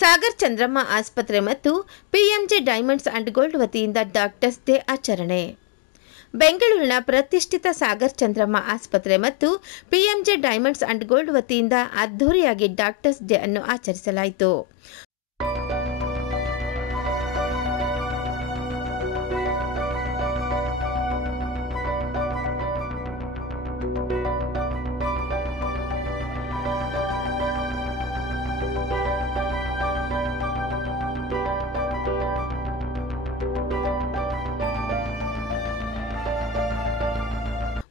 ಸಾಗರ್ ಚಂದ್ರಮ್ಮ ಆಸ್ಪತ್ರೆ ಮತ್ತು ಪಿಎಂಜೆ diamonds and gold ವತಿಯಿಂದ ಡಾಕ್ಟರ್ಸ್ ಡೇ ಆಚರಣೆ. ಬೆಂಗಳೂರಿನ ಪ್ರತಿಷ್ಠಿತ ಸಾಗರ್ ಚಂದ್ರಮ್ಮ ಆಸ್ಪತ್ರೆ ಮತ್ತು ಪಿಎಂಜೆ ಡೈಮಂಡ್ಸ್ ಅಂಡ್ ಗೋಲ್ಡ್ ವತಿಯಿಂದ ಅದ್ದೂರಿಯಾಗಿ ಡಾಕ್ಟರ್ಸ್ ಡೇ ಅನ್ನು ಆಚರಿಸಲಾಯಿತು.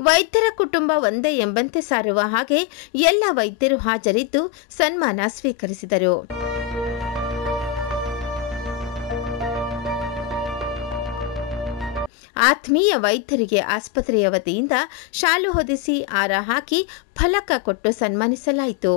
ವೈದ್ಯರ ಕುಟುಂಬ ಒಂದೇ ಎಂಬಂತೆ ಸಾರುವ ಹಾಗೆ ಎಲ್ಲ ವೈದ್ಯರು ಹಾಜರಿದ್ದು ಸನ್ಮಾನ ಸ್ವೀಕರಿಸಿದರು. ಆತ್ಮೀಯ ವೈದ್ಯರಿಗೆ ಆಸ್ಪತ್ರೆಯ ವತಿಯಿಂದ ಶಾಲು ಹೊದಿಸಿ ಹಾರ ಹಾಕಿ ಫಲಕ ಕೊಟ್ಟು ಸನ್ಮಾನಿಸಲಾಯಿತು.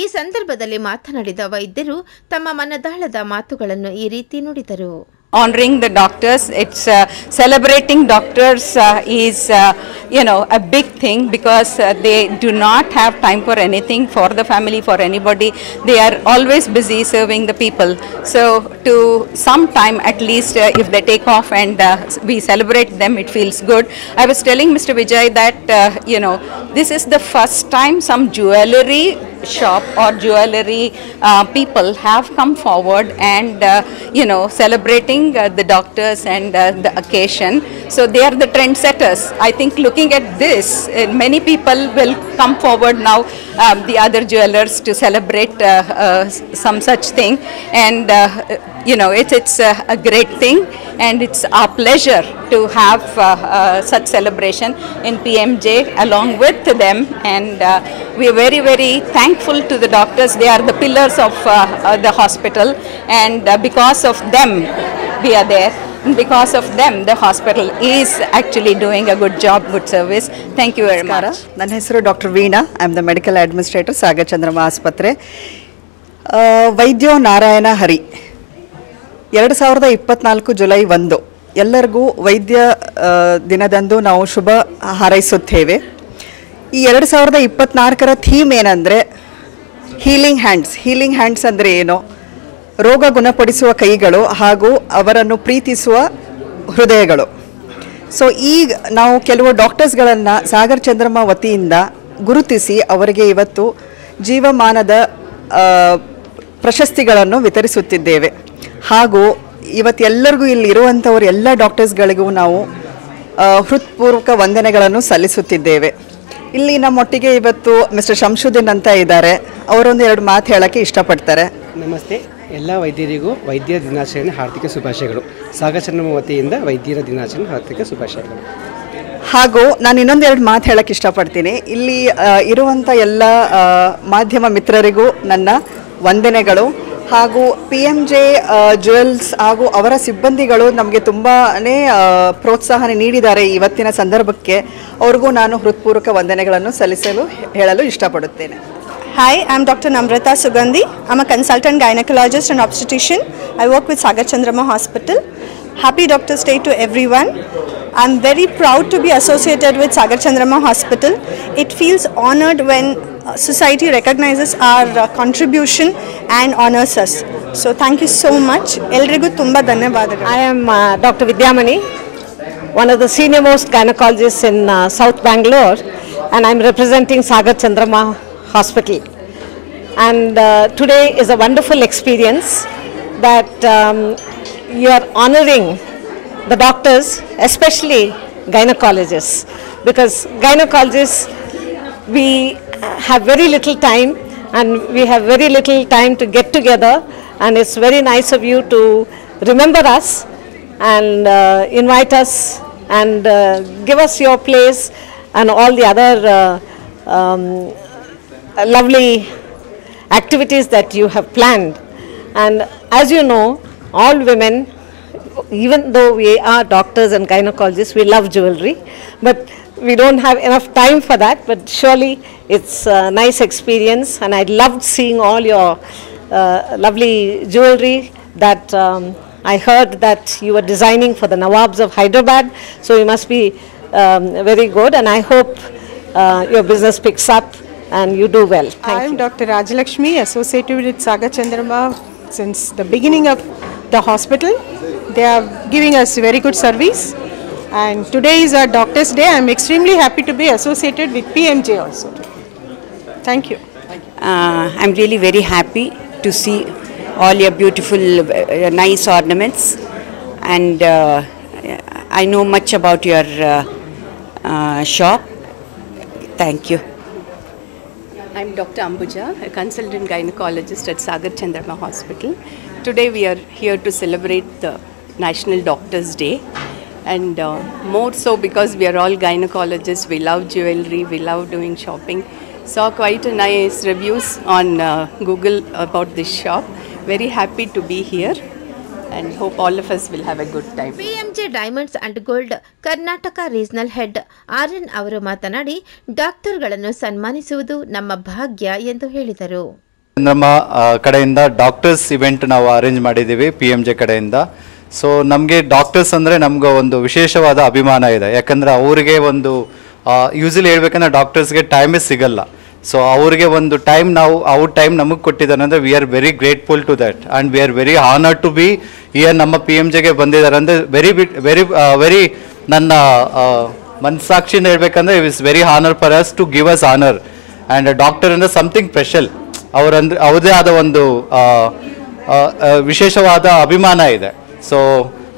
ಈ ಸಂದರ್ಭದಲ್ಲಿ ಮಾತನಾಡಿದ ವೈದ್ಯರು ತಮ್ಮ ಮನದಾಳದ ಮಾತುಗಳನ್ನು ಈ ರೀತಿ ನುಡಿದರು. Honoring the doctors, it's celebrating doctors is a big thing because they do not have time for anything, for the family, for anybody. They are always busy serving the people. So to some time at least if they take off and we celebrate them, it feels good. I was telling Mr. Vijay that this is the first time some jewelry shop or jewelry people have come forward and celebrating the doctors and the occasion. So they are the trendsetters. I think looking at this, many people will come forward now, the other jewelers, to celebrate some such thing. And it's a great thing, and it's our pleasure to have such celebration in PMJ along with them. And we are very, very thankful to the doctors. They are the pillars of the hospital, and because of them we are there. And because of them the hospital is actually doing a good job, good service. Thank you very much. ನನ್ನ ಹೆಸರು doctor Veena. I am the medical administrator Sagar Chandramma ಆಸ್ಪತ್ರೆ. ವೈದ್ಯೋ ನಾರಾಯಣ ಹರಿ 2024 July 1 ಎಲ್ಲರಿಗೂ ವೈದ್ಯ ದಿನದಂದು ನಾವು ಶುಭ ಹಾರೈಸುತ್ತೇವೆ. ಈ 2024ರ theme ಏನಂದರೆ healing hands ಅಂದರೆ ಏನು? ರೋಗ ಗುಣಪಡಿಸುವ ಕೈಗಳು ಹಾಗೂ ಅವರನ್ನು ಪ್ರೀತಿಸುವ ಹೃದಯಗಳು. ಸೊ ಈಗ ನಾವು ಕೆಲವು ಡಾಕ್ಟರ್ಸ್ಗಳನ್ನು ಸಾಗರ್ ಚಂದ್ರಮ್ಮ ವತಿಯಿಂದ ಗುರುತಿಸಿ ಅವರಿಗೆ ಇವತ್ತು ಜೀವಮಾನದ ಪ್ರಶಸ್ತಿಗಳನ್ನು ವಿತರಿಸುತ್ತಿದ್ದೇವೆ. ಹಾಗೂ ಇವತ್ತು ಎಲ್ಲರಿಗೂ ಇಲ್ಲಿರುವಂಥವರು ಎಲ್ಲ ಡಾಕ್ಟರ್ಸ್ಗಳಿಗೂ ನಾವು ಹೃತ್ಪೂರ್ವಕ ವಂದನೆಗಳನ್ನು ಸಲ್ಲಿಸುತ್ತಿದ್ದೇವೆ. ಇಲ್ಲಿ ನಮ್ಮೊಟ್ಟಿಗೆ ಇವತ್ತು ಮಿಸ್ಟರ್ ಶಂಶುದ್ದೀನ್ ಅಂತ ಇದ್ದಾರೆ. ಅವರೊಂದು 2 ಮಾತು ಹೇಳೋಕ್ಕೆ ಇಷ್ಟಪಡ್ತಾರೆ. ನಮಸ್ತೆ. ಎಲ್ಲ ವೈದ್ಯರಿಗೂ ವೈದ್ಯರ ದಿನಾಚರಣೆ ಹಾರ್ದಿಕ ಶುಭಾಶಯಗಳು. ಸಾಗರ್ ಚಂದ್ರಮ್ಮ ವತಿಯಿಂದ ವೈದ್ಯರ ದಿನಾಚರಣೆ ಹಾರ್ದಿಕ ಶುಭಾಶಯಗಳು. ಹಾಗೂ ನಾನು ಇನ್ನೊಂದು 2 ಮಾತು ಹೇಳೋಕ್ಕೆ ಇಷ್ಟಪಡ್ತೀನಿ. ಇಲ್ಲಿ ಇರುವಂಥ ಎಲ್ಲ ಮಾಧ್ಯಮ ಮಿತ್ರರಿಗೂ ನನ್ನ ವಂದನೆಗಳು. ಹಾಗೂ PMJ ಜ್ಯುವೆಲ್ಸ್ ಹಾಗೂ ಅವರ ಸಿಬ್ಬಂದಿಗಳು ನಮಗೆ ತುಂಬಾ ಪ್ರೋತ್ಸಾಹ ನೀಡಿದ್ದಾರೆ ಇವತ್ತಿನ ಸಂದರ್ಭಕ್ಕೆ. ಅವ್ರಿಗೂ ನಾನು ಹೃತ್ಪೂರ್ವಕ ವಂದನೆಗಳನ್ನು ಹೇಳಲು ಇಷ್ಟಪಡುತ್ತೇನೆ. Hi, I'm Dr. Namrata Sugandhi. I'm a consultant gynecologist and obstetrician. I work with Sagar Chandrama Hospital. Happy Doctor's Day to everyone. I'm very proud to be associated with Sagar Chandrama Hospital. It feels honored when society recognizes our contribution and honors us. So thank you so much. Elrigu tumba dhanyavadagalu. I am Dr. Vidyamani, one of the senior most gynecologists in South Bangalore, and I'm representing Sagar Chandrama Hospital. And today is a wonderful experience that you are honoring the doctors, especially gynecologists, because gynecologists, we have very little time and we have very little time to get together, and it's very nice of you to remember us and invite us and give us your place and all the other lovely activities that you have planned. And as you know, all women, even though we are doctors and gynecologists, we love jewelry, but we don't have enough time for that. But surely it's a nice experience, and I loved seeing all your lovely jewelry that I heard that you were designing for the Nawabs of Hyderabad, so you must be very good, and I hope your business picks up and you do well. I am Dr. Rajalakshmi, associated with Sagar Chandrama since the beginning of the hospital. They are giving us very good service, and today is our Doctor's Day. I am extremely happy to be associated with PMJ also. Thank you. I'm really very happy to see all your beautiful, nice ornaments, and I know much about your shop. Thank you. I'm Dr. Ambuja, a consultant gynecologist at Sagar Chandrama Hospital. Today we are here to celebrate the National Doctors' Day, and more so because we are all gynecologists. We love jewelry, we love doing shopping. Saw quite a nice reviews on Google about this shop. Very happy to be here and hope all of us will have a good time. PMJ Diamonds and Gold Karnataka regional head RN ಅವರು ಮಾತನಾಡಿ ಡಾಕ್ಟರ್ಗಳನ್ನು ಸನ್ಮಾನಿಸುವುದು ನಮ್ಮ ಭಾಗ್ಯ ಎಂದು ಹೇಳಿದರು. ನಮ್ಮ ಕಡೆಯಿಂದ doctors event ನಾವು arrange ಮಾಡಿದ್ದೀವಿ PMJ ಕಡೆಯಿಂದ. ಸೊ ನಮಗೆ ಡಾಕ್ಟರ್ಸ್ ಅಂದರೆ ನಮ್ಗೆ ಒಂದು ವಿಶೇಷವಾದ ಅಭಿಮಾನ ಇದೆ. ಯಾಕಂದರೆ ಅವರಿಗೆ ಒಂದು ಯೂಸಲಿ ಹೇಳ್ಬೇಕಂದ್ರೆ ಡಾಕ್ಟರ್ಸ್ಗೆ ಟೈಮೇ ಸಿಗಲ್ಲ. ಸೊ ಅವ್ರಿಗೆ ಒಂದು ಟೈಮ್ ನಾವು ಅವ್ರ ಟೈಮ್ ನಮಗೆ ಕೊಟ್ಟಿದ್ದಾರೆ ಅಂದರೆ we are very grateful to that and we are very honour to be here ನಮ್ಮ PMJಗೆ ಬಂದಿದ್ದಾರೆ ಅಂದರೆ ವೆರಿ ನನ್ನ ಮನಸ್ಸಾಕ್ಷಿಯಿಂದ ಹೇಳ್ಬೇಕಂದ್ರೆ it is very honour for us to give us honour and doctor ಅಂದರೆ ಸಮಥಿಂಗ್ ಸ್ಪೆಷಲ್. ಅವರದೇ ಆದ ಒಂದು ವಿಶೇಷವಾದ ಅಭಿಮಾನ ಇದೆ. ಸೊ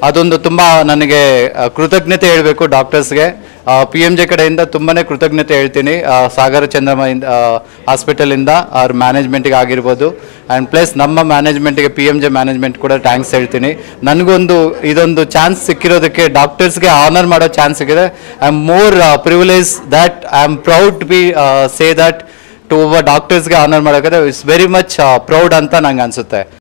ಅದೊಂದು ತುಂಬ ನನಗೆ ಕೃತಜ್ಞತೆ ಹೇಳಬೇಕು ಡಾಕ್ಟರ್ಸ್ಗೆ. PMJ ಕಡೆಯಿಂದ ತುಂಬಾ ಕೃತಜ್ಞತೆ ಹೇಳ್ತೀನಿ. ಸಾಗರ ಚಂದ್ರಮ ಹಾಸ್ಪಿಟಲಿಂದ ಅವ್ರ ಮ್ಯಾನೇಜ್ಮೆಂಟಿಗೆ ಆಗಿರ್ಬೋದು, ಆ್ಯಂಡ್ ಪ್ಲಸ್ ನಮ್ಮ ಮ್ಯಾನೇಜ್ಮೆಂಟಿಗೆ PMJ ಮ್ಯಾನೇಜ್ಮೆಂಟ್ ಕೂಡ ಥ್ಯಾಂಕ್ಸ್ ಹೇಳ್ತೀನಿ. ನನಗೊಂದು ಇದೊಂದು ಚಾನ್ಸ್ ಸಿಕ್ಕಿರೋದಕ್ಕೆ, ಡಾಕ್ಟರ್ಸ್ಗೆ ಆನರ್ ಮಾಡೋ ಚಾನ್ಸ್ ಸಿಕ್ಕಿದೆ. I am more privilege that I am proud to be say that to ಒಬ್ಬ ಡಾಕ್ಟರ್ಸ್ಗೆ ಆನರ್ ಮಾಡೋಕ್ಕೆ ಇಟ್ಸ್ ವೆರಿ ಮಚ್ ಪ್ರೌಡ್ ಅಂತ ನಂಗೆ ಅನಿಸುತ್ತೆ.